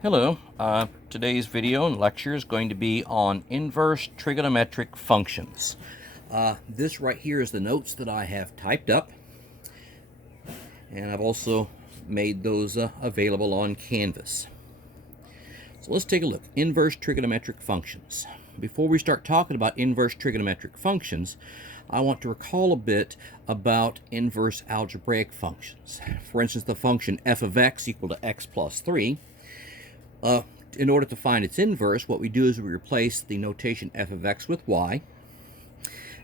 Hello, today's video and lecture is going to be on inverse trigonometric functions. This right here is the notes that I have typed up, and I've also made those available on Canvas. So let's take a look. Inverse trigonometric functions. Before we start talking about inverse trigonometric functions, I want to recall a bit about inverse algebraic functions. For instance, the function f of x equal to x plus 3. In order to find its inverse, what we do is we replace the notation f of x with y,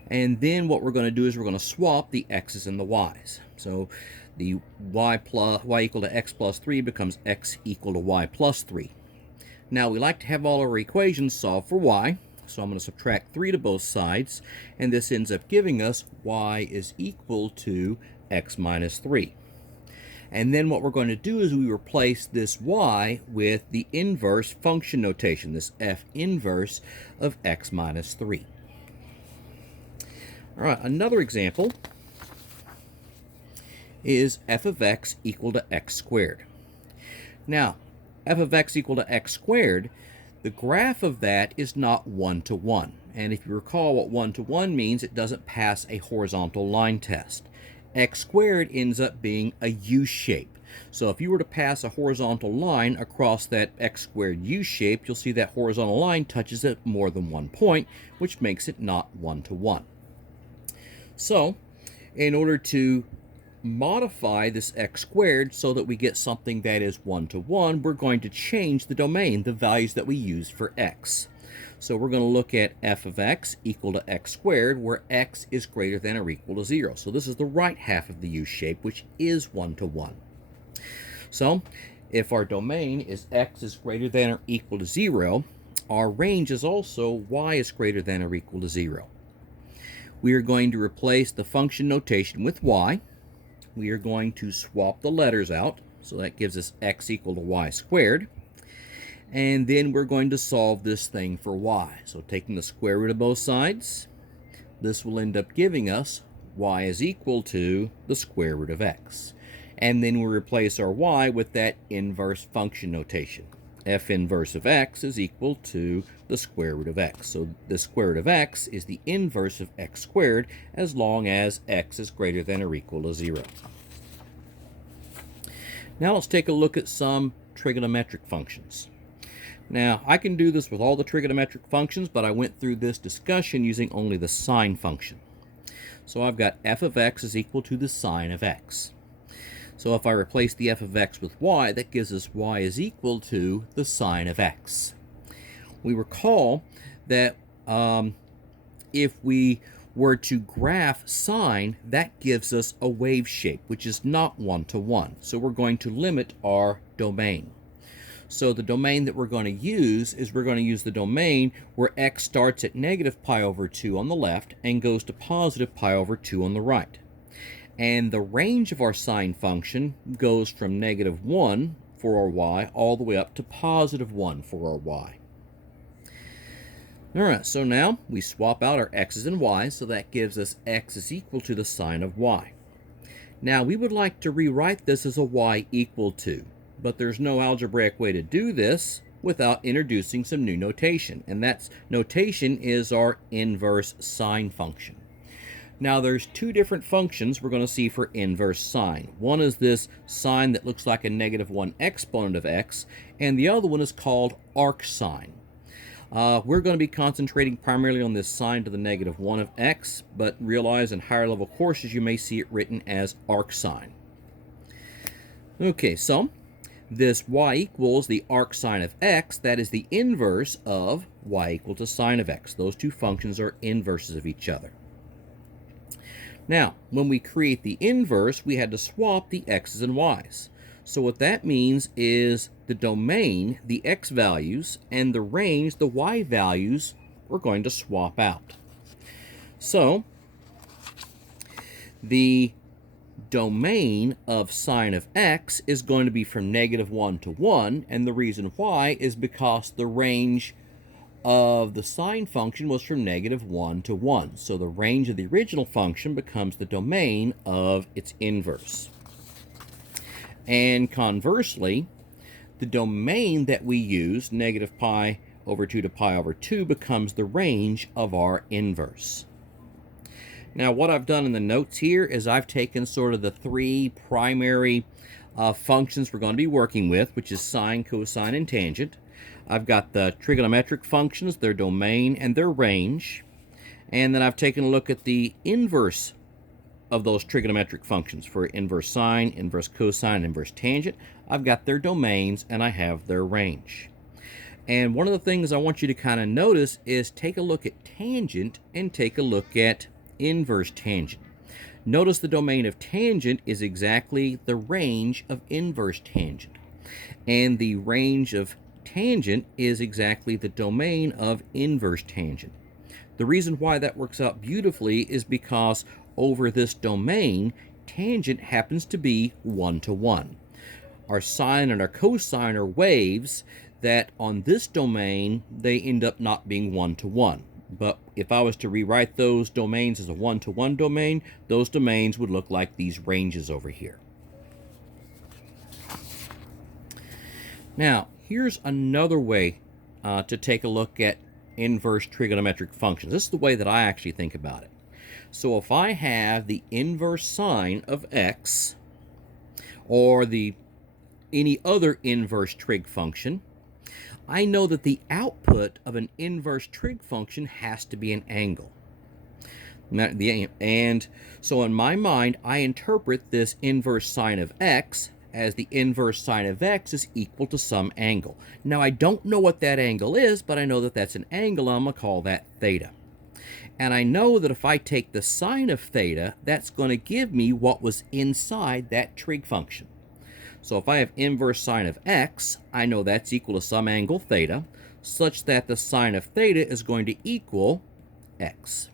and then what we're going to do is we're going to swap the x's and the y's. So the y equal to x plus 3 becomes x equal to y plus 3. Now we like to have all our equations solved for y, so I'm going to subtract 3 to both sides, and this ends up giving us y is equal to x minus 3. And then what we're going to do is we replace this y with the inverse function notation, this f inverse of x minus 3. All right, another example is f of x equal to x squared. Now, f of x equal to x squared, the graph of that is not 1 to 1. And if you recall what 1 to 1 means, it doesn't pass a horizontal line test. X squared ends up being a U shape. So if you were to pass a horizontal line across that x squared U shape, you'll see that horizontal line touches at more than one point, which makes it not 1 to 1. So in order to modify this x squared so that we get something that is 1 to 1, we're going to change the domain, the values that we use for x. So we're going to look at f of x equal to x squared, where x is greater than or equal to 0. So this is the right half of the U shape, which is 1 to 1. So if our domain is x is greater than or equal to 0, our range is also y is greater than or equal to 0. We are going to replace the function notation with y. We are going to swap the letters out, so that gives us x equal to y squared. And then we're going to solve this thing for y. So taking the square root of both sides, this will end up giving us y is equal to the square root of x. And then we replace our y with that inverse function notation. F inverse of x is equal to the square root of x. So the square root of x is the inverse of x squared as long as x is greater than or equal to 0. Now let's take a look at some trigonometric functions. Now, I can do this with all the trigonometric functions, but I went through this discussion using only the sine function. So I've got f of x is equal to the sine of x. So if I replace the f of x with y, that gives us y is equal to the sine of x. We recall that if we were to graph sine, that gives us a wave shape, which is not 1 to 1. So we're going to limit our domain. So the domain that we're going to use is we're going to use the domain where x starts at negative pi over 2 on the left and goes to positive pi over 2 on the right. And the range of our sine function goes from negative 1 for our y all the way up to positive 1 for our y. All right, so now we swap out our x's and y's, so that gives us x is equal to the sine of y. Now we would like to rewrite this as a y equal to, but there's no algebraic way to do this without introducing some new notation, and that notation is our inverse sine function. Now there's two different functions we're going to see for inverse sine. One is this sine that looks like a negative 1 exponent of x, and the other one is called arc sine. We're going to be concentrating primarily on this sine to the negative 1 of x, but realize in higher level courses you may see it written as arc sine. Okay, so this y equals the arc sine of x, that is the inverse of y equal to sine of x. Those two functions are inverses of each other. Now, when we create the inverse, we had to swap the x's and y's. So what that means is the domain, the x values, and the range, the y values, we're going to swap out. So the domain of sine of x is going to be from negative 1 to 1, and the reason why is because the range of the sine function was from negative 1 to 1. So the range of the original function becomes the domain of its inverse. And conversely, the domain that we use, negative pi over 2 to pi over 2, becomes the range of our inverse. Now, what I've done in the notes here is I've taken sort of the three primary functions we're going to be working with, which is sine, cosine, and tangent. I've got the trigonometric functions, their domain, and their range. And then I've taken a look at the inverse of those trigonometric functions for inverse sine, inverse cosine, and inverse tangent. I've got their domains, and I have their range. And one of the things I want you to kind of notice is take a look at tangent and take a look at inverse tangent. Notice the domain of tangent is exactly the range of inverse tangent, and the range of tangent is exactly the domain of inverse tangent. The reason why that works out beautifully is because over this domain, tangent happens to be 1 to 1. Our sine and our cosine are waves that on this domain, they end up not being 1 to 1. But if I was to rewrite those domains as a 1 to 1 domain, those domains would look like these ranges over here. Now, here's another way to take a look at inverse trigonometric functions. This is the way that I actually think about it. So if I have the inverse sine of x, or any other inverse trig function, I know that the output of an inverse trig function has to be an angle. And so in my mind, I interpret this inverse sine of x as the inverse sine of x is equal to some angle. Now, I don't know what that angle is, but I know that that's an angle. I'm going to call that theta. And I know that if I take the sine of theta, that's going to give me what was inside that trig function. So if I have inverse sine of x, I know that's equal to some angle theta, such that the sine of theta is going to equal x.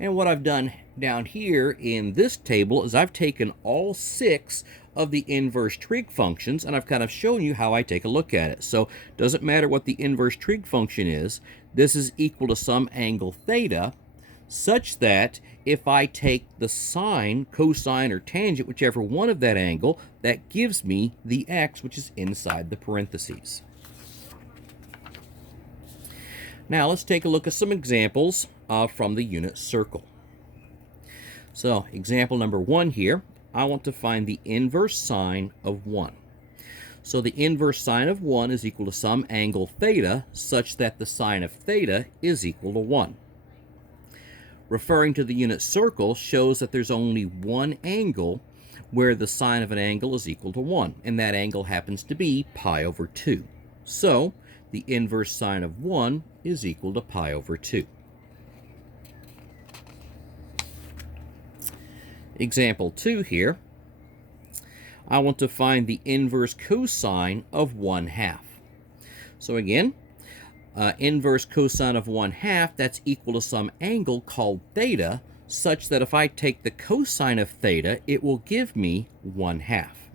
And what I've done down here in this table is I've taken all 6 of the inverse trig functions, and I've kind of shown you how I take a look at it. So it doesn't matter what the inverse trig function is, this is equal to some angle theta, such that if I take the sine, cosine, or tangent, whichever one of that angle, that gives me the x, which is inside the parentheses. Now let's take a look at some examples from the unit circle. So example number 1 here, I want to find the inverse sine of 1. So the inverse sine of 1 is equal to some angle theta, such that the sine of theta is equal to 1. Referring to the unit circle shows that there's only one angle where the sine of an angle is equal to 1, and that angle happens to be pi over 2. So the inverse sine of 1 is equal to pi over 2. Example 2 here, I want to find the inverse cosine of 1/2. So again, inverse cosine of 1/2, that's equal to some angle called theta, such that if I take the cosine of theta, it will give me 1/2.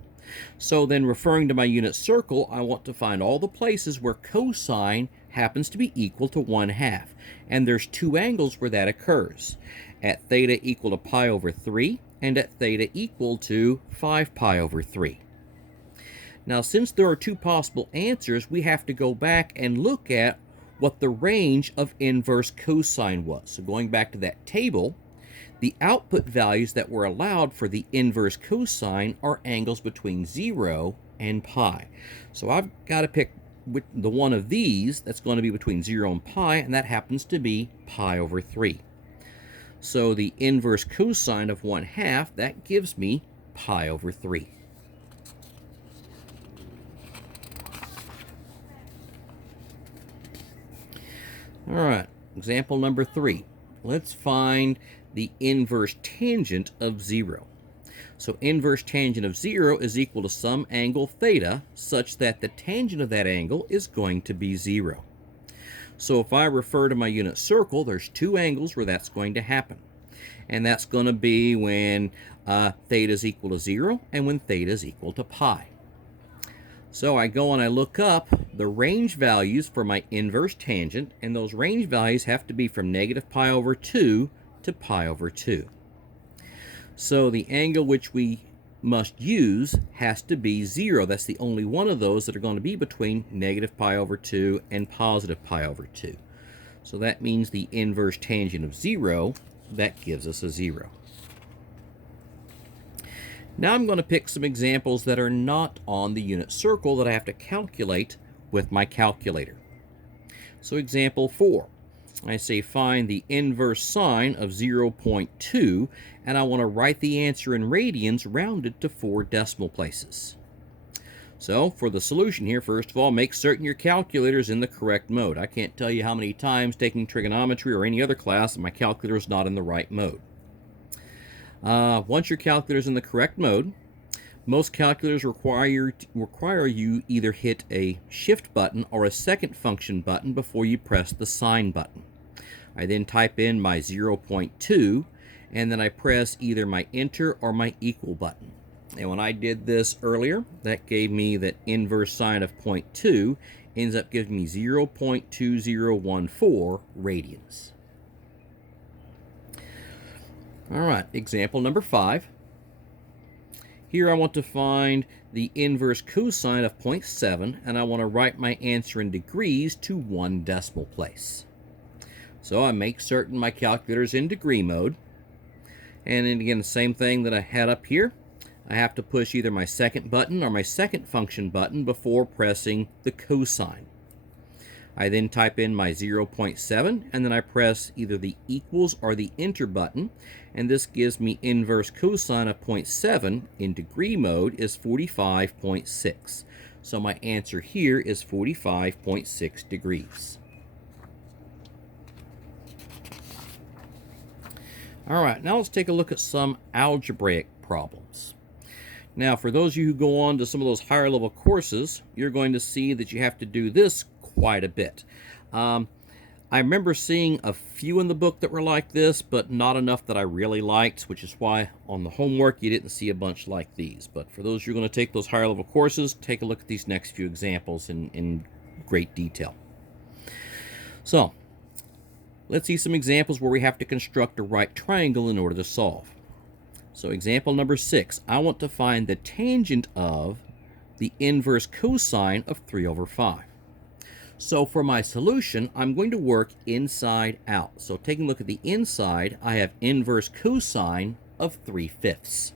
So then, referring to my unit circle, I want to find all the places where cosine happens to be equal to 1/2. And there's 2 angles where that occurs. At theta equal to pi over 3, and at theta equal to 5 pi over 3. Now, since there are 2 possible answers, we have to go back and look at what the range of inverse cosine was. So going back to that table, the output values that were allowed for the inverse cosine are angles between 0 and pi. So I've got to pick the one of these that's going to be between 0 and pi, and that happens to be pi over 3. So the inverse cosine of 1/2, that gives me pi over 3. All right, example number 3. Let's find the inverse tangent of 0. So inverse tangent of 0 is equal to some angle theta, such that the tangent of that angle is going to be 0. So if I refer to my unit circle, there's 2 angles where that's going to happen. And that's going to be when theta is equal to 0 and when theta is equal to pi. So I go and I look up the range values for my inverse tangent, and those range values have to be from negative pi over 2 to pi over 2. So the angle which we must use has to be 0. That's the only one of those that are going to be between negative pi over 2 and positive pi over 2. So that means the inverse tangent of 0, that gives us a 0. Now I'm going to pick some examples that are not on the unit circle that I have to calculate with my calculator. So example 4. I say find the inverse sine of 0.2, and I want to write the answer in radians rounded to 4 decimal places. So for the solution here, first of all, make certain your calculator is in the correct mode. I can't tell you how many times taking trigonometry or any other class my calculator is not in the right mode. Once your calculator is in the correct mode, most calculators require you either hit a shift button or a second function button before you press the sine button. I then type in my 0.2, and then I press either my enter or my equal button. And when I did this earlier, that gave me that inverse sine of 0.2 ends up giving me 0.2014 radians. All right, example number 5. Here I want to find the inverse cosine of 0.7, and I want to write my answer in degrees to 1 decimal place. So I make certain my calculator is in degree mode. And then again, the same thing that I had up here. I have to push either my second button or my second function button before pressing the cosine. I then type in my 0.7, and then I press either the equals or the enter button, and this gives me inverse cosine of 0.7 in degree mode is 45.6. So my answer here is 45.6 degrees. All right, now let's take a look at some algebraic problems. Now, for those of you who go on to some of those higher level courses, you're going to see that you have to do this quite a bit. I remember seeing a few in the book that were like this, but not enough that I really liked, which is why on the homework you didn't see a bunch like these. But for those who are going to take those higher level courses, take a look at these next few examples in great detail. So, let's see some examples where we have to construct a right triangle in order to solve. So example number 6, I want to find the tangent of the inverse cosine of 3 over 5. So for my solution, I'm going to work inside out. So taking a look at the inside, I have inverse cosine of 3/5.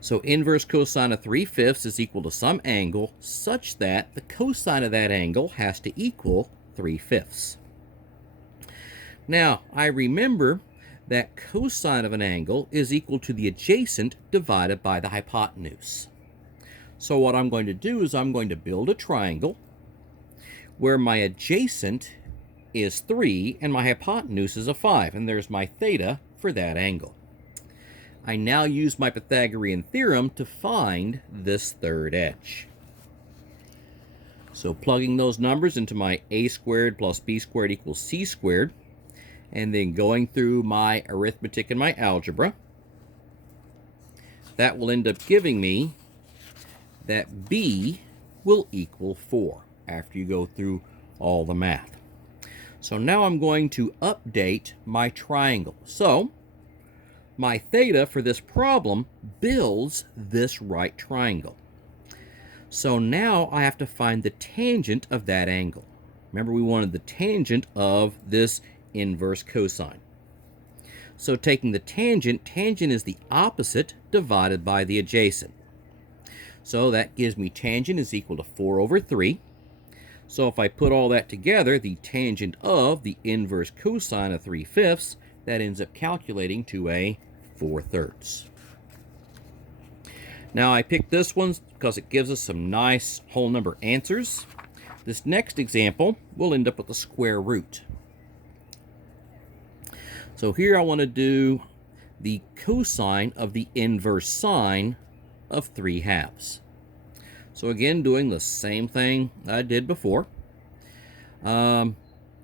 So inverse cosine of 3/5 is equal to some angle such that the cosine of that angle has to equal 3/5. Now, I remember that cosine of an angle is equal to the adjacent divided by the hypotenuse. So what I'm going to do is I'm going to build a triangle where my adjacent is 3 and my hypotenuse is a 5, and there's my theta for that angle. I now use my Pythagorean theorem to find this third edge. So plugging those numbers into my a squared plus b squared equals c squared, and then going through my arithmetic and my algebra, that will end up giving me that b will equal 4 after you go through all the math. So now I'm going to update my triangle. So my theta for this problem builds this right triangle. So now I have to find the tangent of that angle. Remember, we wanted the tangent of this inverse cosine. So taking the tangent is the opposite divided by the adjacent. So that gives me tangent is equal to 4 over 3. So if I put all that together, the tangent of the inverse cosine of 3/5, that ends up calculating to a 4/3. Now I picked this one because it gives us some nice whole number answers. This next example, we'll end up with the square root. So here I want to do the cosine of the inverse sine of 3/2. So again, doing the same thing I did before.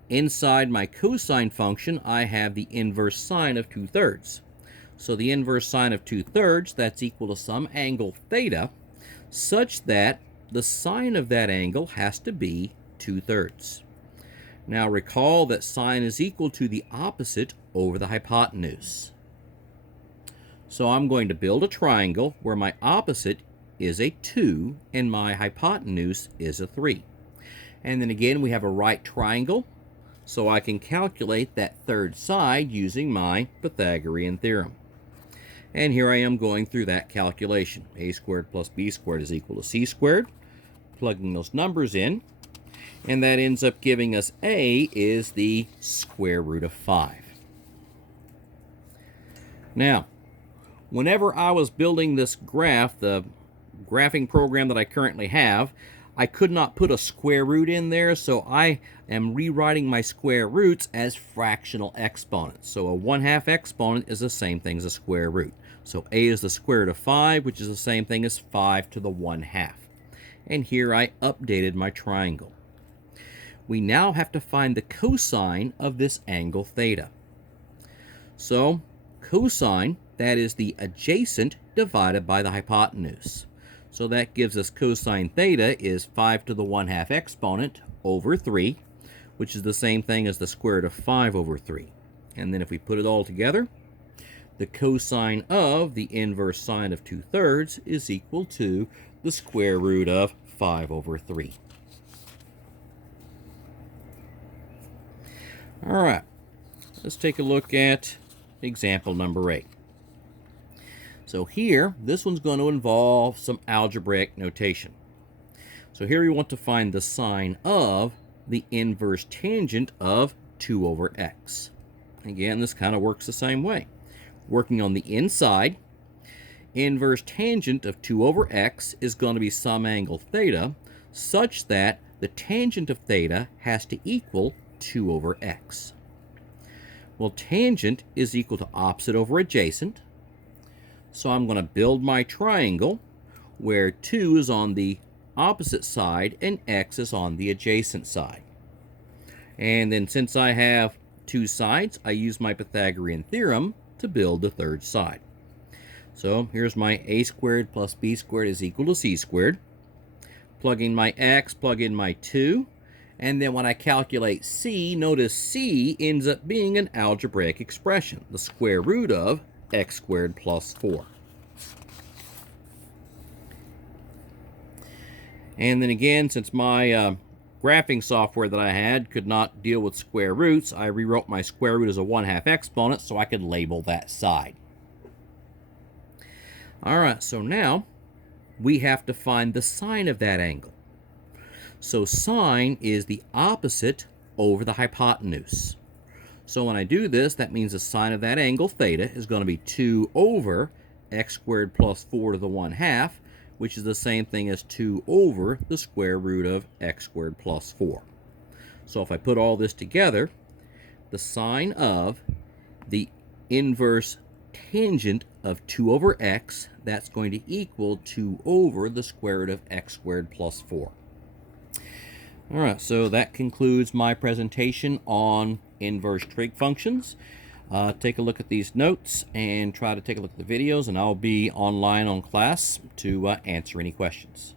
Inside my cosine function, I have the inverse sine of 2/3. So the inverse sine of 2/3, that's equal to some angle theta, such that the sine of that angle has to be 2/3. Now recall that sine is equal to the opposite over the hypotenuse. So I'm going to build a triangle where my opposite is a 2 and my hypotenuse is a 3. And then again, we have a right triangle, so I can calculate that third side using my Pythagorean theorem. And here I am going through that calculation. A squared plus b squared is equal to c squared. Plugging those numbers in, and that ends up giving us a is the square root of 5. Now, whenever I was building this graph, the graphing program that I currently have, I could not put a square root in there, so I am rewriting my square roots as fractional exponents. So a 1/2 exponent is the same thing as a square root. So a is the square root of 5, which is the same thing as 5 to the 1/2. And here I updated my triangle. We now have to find the cosine of this angle theta. So cosine, that is the adjacent divided by the hypotenuse. So that gives us cosine theta is 5 to the 1/2 exponent over 3, which is the same thing as the square root of 5 over 3. And then if we put it all together, the cosine of the inverse sine of 2/3 is equal to the square root of 5 over 3. All right, let's take a look at example number 8. So here, this one's going to involve some algebraic notation. So here we want to find the sine of the inverse tangent of 2 over x. Again, this kind of works the same way. Working on the inside, inverse tangent of 2 over x is going to be some angle theta, such that the tangent of theta has to equal 2 over x. Well, tangent is equal to opposite over adjacent, so I'm going to build my triangle where 2 is on the opposite side and x is on the adjacent side. And then since I have two sides, I use my Pythagorean theorem to build the third side. So here's my a squared plus b squared is equal to c squared. Plug in my x, plug in my 2, and then when I calculate c, notice c ends up being an algebraic expression, the square root of x squared plus 4. And then again, since my graphing software that I had could not deal with square roots, I rewrote my square root as a 1/2 exponent so I could label that side. All right, so now we have to find the sine of that angle. So sine is the opposite over the hypotenuse. So when I do this, that means the sine of that angle theta is going to be 2 over x squared plus 4 to the 1/2, which is the same thing as 2 over the square root of x squared plus 4. So if I put all this together, the sine of the inverse tangent of 2 over x, that's going to equal 2 over the square root of x squared plus 4. All right, so that concludes my presentation on inverse trig functions. Take a look at these notes and try to take a look at the videos, and I'll be online on class to answer any questions.